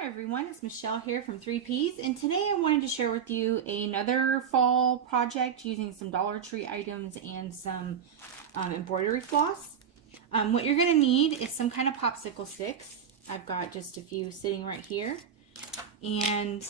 Hi everyone, it's Michelle here from 3Ps, and today I wanted to share with you another fall project using some Dollar Tree items and some embroidery floss. What you're going to need is some kind of popsicle sticks. I've got just a few sitting right here, and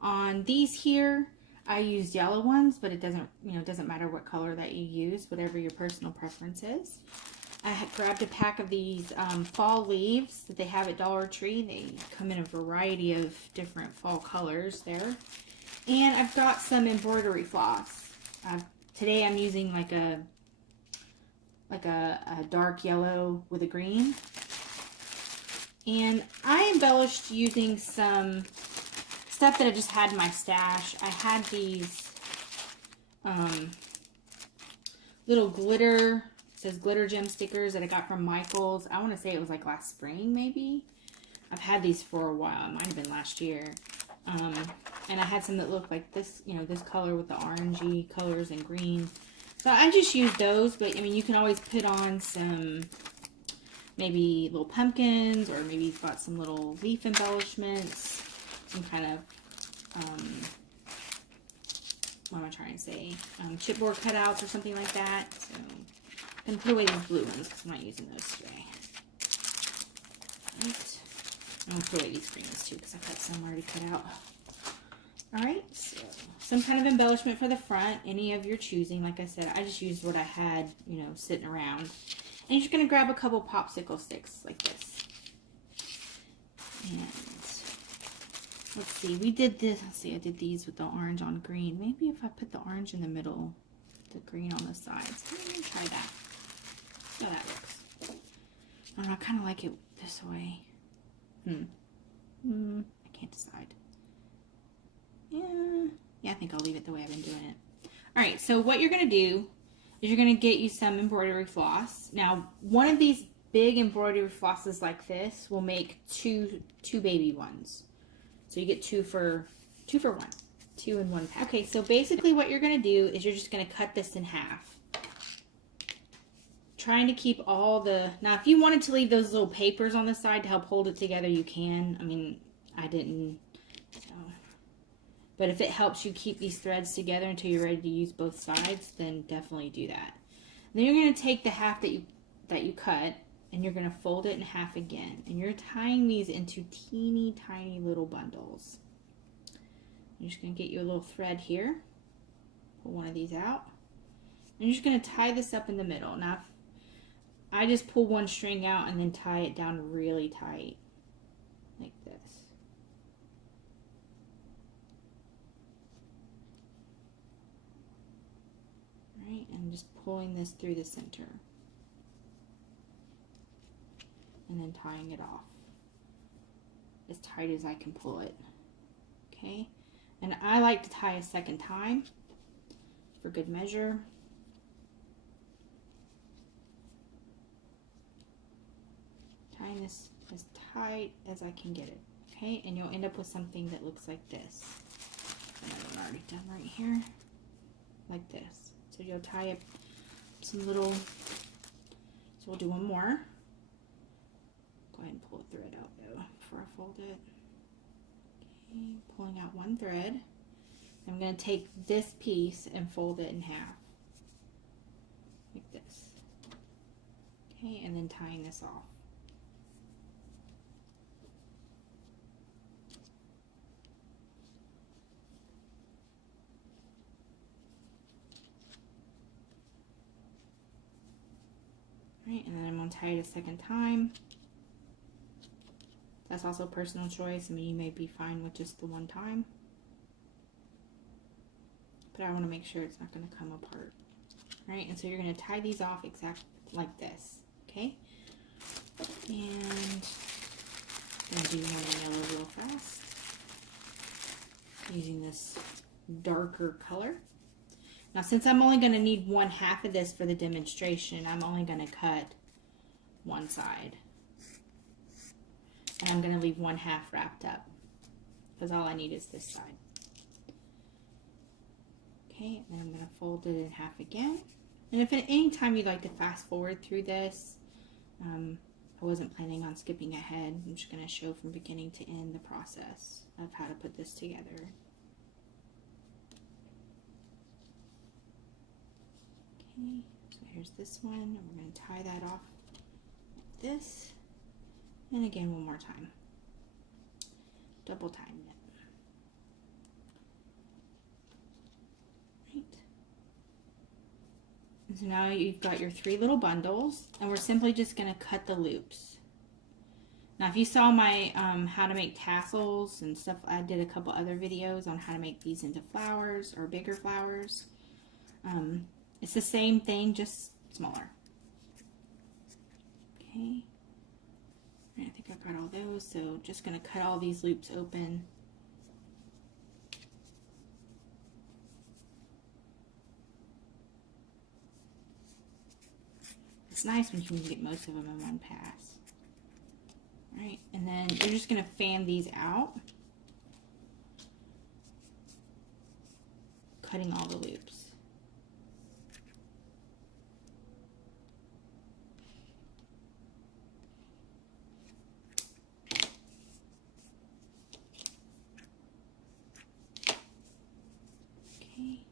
on these here I used yellow ones, but it doesn't matter what color that you use, whatever your personal preference is. I had grabbed a pack of these fall leaves that they have at Dollar Tree. They come in a variety of different fall colors there. And I've got some embroidery floss. Today I'm using like a dark yellow with a green. And I embellished using some stuff that I just had in my stash. I had these little glitter... says glitter gem stickers that I got from Michael's. I want to say it was like last spring maybe. I've had these for a while. It might have been last year. And I had some that looked like this, this color with the orangey colors and green. So I just used those, but I mean you can always put on some maybe little pumpkins, or maybe you've got some little leaf embellishments, some kind of what am I trying to say? Chipboard cutouts or something like that. So I'm going to put away these blue ones because I'm not using those today. Right. I'm going to put away these green ones too because I've got some already cut out. Alright, so some kind of embellishment for the front, any of your choosing. Like I said, I just used what I had, sitting around. And you're just going to grab a couple popsicle sticks like this. And let's see, we did this. Let's see, I did these with the orange on green. Maybe if I put the orange in the middle, the green on the sides. Let me try that. See how that looks. I don't know, I kind of like it this way. I can't decide. Yeah, I think I'll leave it the way I've been doing it. Alright, so what you're going to do is you're going to get you some embroidery floss. Now, one of these big embroidery flosses like this will make two baby ones. So you get two for one. 2 in 1 pack. Okay, so basically what you're going to do is you're just going to cut this in half. Trying to keep all the... Now, if you wanted to leave those little papers on the side to help hold it together, you can. I mean, I didn't. So. But if it helps you keep these threads together until you're ready to use both sides, then definitely do that. Then you're going to take the half that you cut, and you're going to fold it in half again. And you're tying these into teeny tiny little bundles. You're just going to get you a little thread here. Pull one of these out. And you're just going to tie this up in the middle. Now, I just pull one string out and then tie it down really tight. Like this. Alright, and I'm just pulling this through the center. And then tying it off. As tight as I can pull it. Okay? And I like to tie a second time for good measure. Tying this as tight as I can get it. Okay, and you'll end up with something that looks like this. I've already done right here. Like this. So you'll tie up some little, so we'll do one more. Go ahead and pull a thread out though before I fold it. Okay, pulling out one thread. I'm going to take this piece and fold it in half. Like this. Okay, and then tying this off. Right, and then I'm going to tie it a second time. That's also personal choice. I mean, you may be fine with just the one time. But I want to make sure it's not going to come apart. Alright, and so you're going to tie these off exactly like this. Okay? And I'm going to do one yellow real fast. Using this darker color. Now, since I'm only going to need 1/2 of this for the demonstration, I'm only going to cut one side. And I'm going to leave 1/2 wrapped up. Because all I need is this side. Okay, and then I'm going to fold it in half again. And if at any time you'd like to fast forward through this, I wasn't planning on skipping ahead. I'm just going to show from beginning to end the process of how to put this together. Okay, so here's this one, and we're going to tie that off like this, and again one more time, double tying it. Right. And so now you've got your 3 little bundles, and we're simply just going to cut the loops. Now if you saw my how to make tassels and stuff, I did a couple other videos on how to make these into flowers or bigger flowers. It's the same thing, just smaller. Okay. I think I got all those, so just going to cut all these loops open. It's nice when you can get most of them in one pass. All right, and then you're just going to fan these out, cutting all the loops.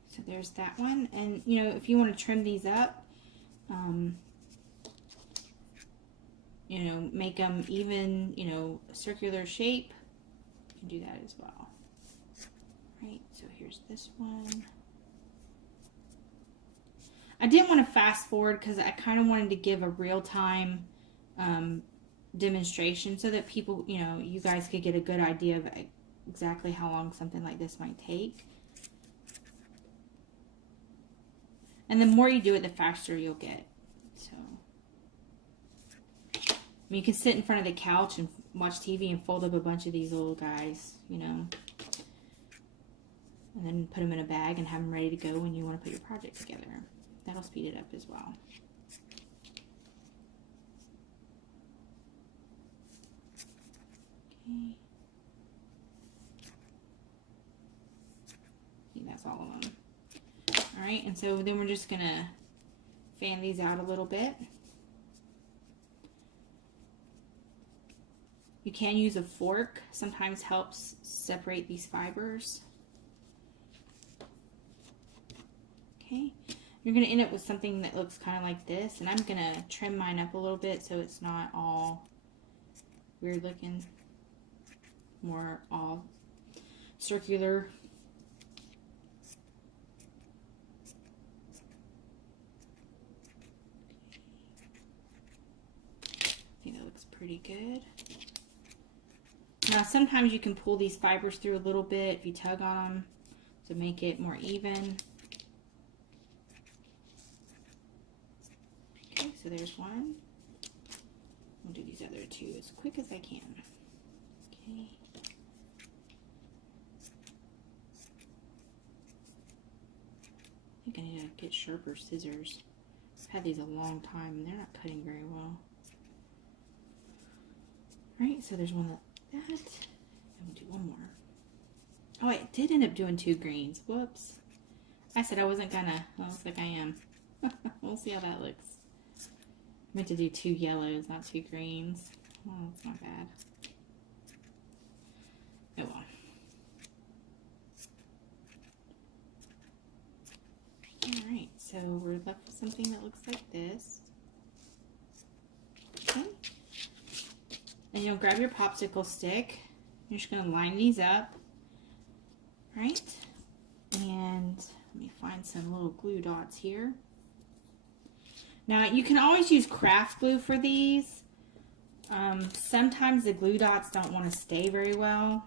So there's that one, and you know, if you want to trim these up, you know, make them even, you know, circular shape, you can do that as well. Right, so here's this one. I didn't want to fast forward because I kind of wanted to give a real-time demonstration so that people, you know, you guys could get a good idea of exactly how long something like this might take. And the more you do it, the faster you'll get. So, I mean, you can sit in front of the couch and watch TV and fold up a bunch of these little guys, you know. And then put them in a bag and have them ready to go when you want to put your project together. That'll speed it up as well. Okay. I think that's all of them. Alright, and so then we're just going to fan these out a little bit. You can use a fork, sometimes helps separate these fibers. Okay, you're going to end up with something that looks kind of like this, and I'm going to trim mine up a little bit so it's not all weird looking, more all circular. I think that looks pretty good. Now sometimes you can pull these fibers through a little bit if you tug on them to make it more even. Okay, so there's one. I'll do these other two as quick as I can. Okay. I think I need to get sharper scissors. I've had these a long time and they're not cutting very well. Right, so there's one like that. I'm gonna do one more. Oh, I did end up doing 2 greens. Whoops. I said I wasn't gonna. Well, looks like I am. We'll see how that looks. I meant to do 2 yellows, not 2 greens. Oh, that's not bad. Oh well. Alright, so we're left with something that looks like this. Okay. And you'll grab your popsicle stick. You're just going to line these up. Right? And let me find some little glue dots here. Now, you can always use craft glue for these. Sometimes the glue dots don't want to stay very well.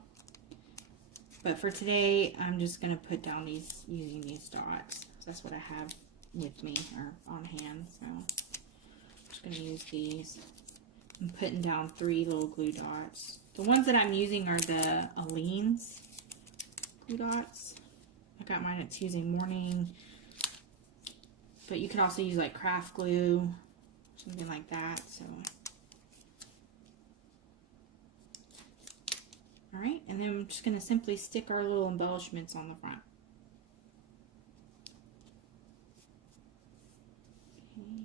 But for today, I'm just going to put down these using these dots. That's what I have with me or on hand. So I'm just going to use these. I'm putting down 3 little glue dots. The ones that I'm using are the Aleene's glue dots. I got mine at Tuesday morning. But you could also use like craft glue, something like that. So, all right, and then I'm just going to simply stick our little embellishments on the front. Okay.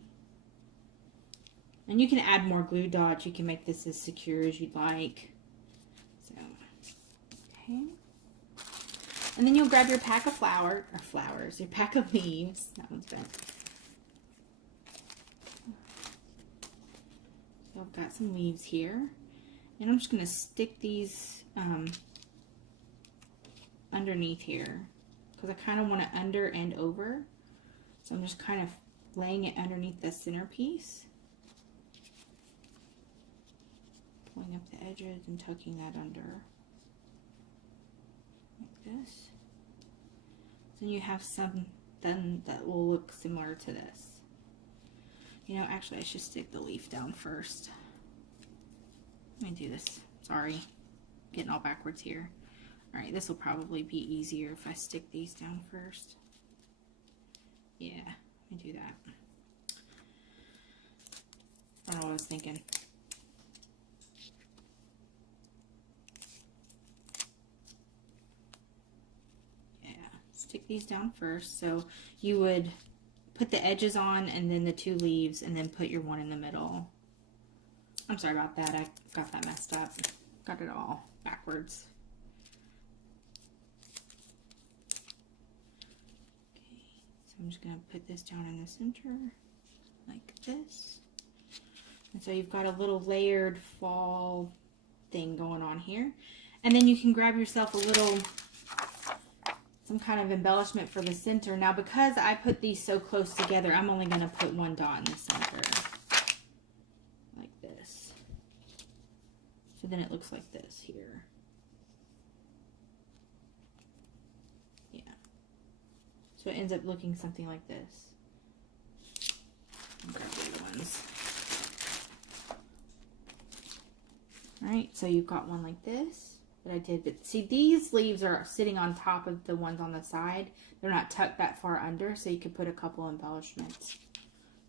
And you can add more glue dots. You can make this as secure as you'd like. So, okay. And then you'll grab your pack of your pack of leaves. That one's bent. So I've got some leaves here. And I'm just going to stick these underneath here. Because I kind of want it under and over. So I'm just kind of laying it underneath the centerpiece. Pulling up the edges and tucking that under. Like this. Then you have something that will look similar to this. You know, actually I should stick the leaf down first. Let me do this. Sorry. Getting all backwards here. Alright, this will probably be easier if I stick these down first. Yeah, let me do that. I don't know what I was thinking. Yeah, stick these down first. So you would put the edges on and then the two leaves and then put your one in the middle. I'm sorry about that. I got that messed up. Got it all backwards. Okay, so I'm just going to put this down in the center like this. And so you've got a little layered fall thing going on here. And then you can grab yourself some kind of embellishment for the center. Now because I put these so close together, I'm only going to put one dot in the center. Like this. So then it looks like this here. Yeah. So it ends up looking something like this. I'll grab the other ones. Alright, so you've got one like this that I did. But see, these leaves are sitting on top of the ones on the side. They're not tucked that far under, so you could put a couple embellishments.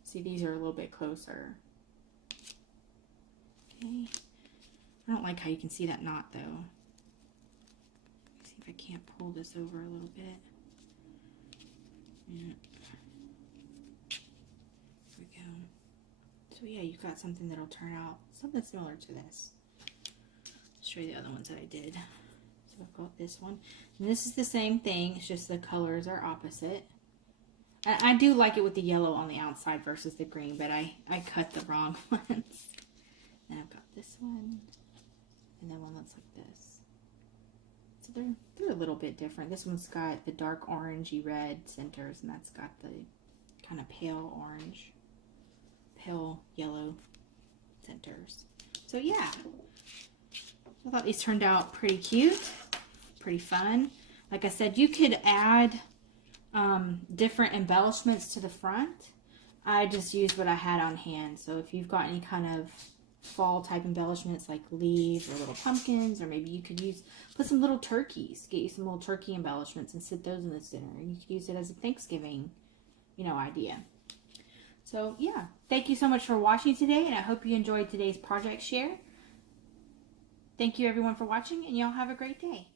See, these are a little bit closer. Okay. I don't like how you can see that knot, though. Let's see if I can't pull this over a little bit. Yeah. There we go. So yeah, you've got something that'll turn out something similar to this. Show you the other ones that I did. So I've got this one. And this is the same thing. It's just the colors are opposite. And I do like it with the yellow on the outside versus the green, but I cut the wrong ones. And I've got this one. And then one that's like this. So they're a little bit different. This one's got the dark orangey red centers, and that's got the kind of pale orange, pale yellow centers. So yeah. I thought these turned out pretty cute, pretty fun. Like I said, you could add different embellishments to the front. I just used what I had on hand. So if you've got any kind of fall type embellishments like leaves or little pumpkins, or maybe you could put some little turkeys, get you some little turkey embellishments and sit those in the center. And you could use it as a Thanksgiving, idea. So yeah, thank you so much for watching today, and I hope you enjoyed today's project share. Thank you everyone for watching, and y'all have a great day.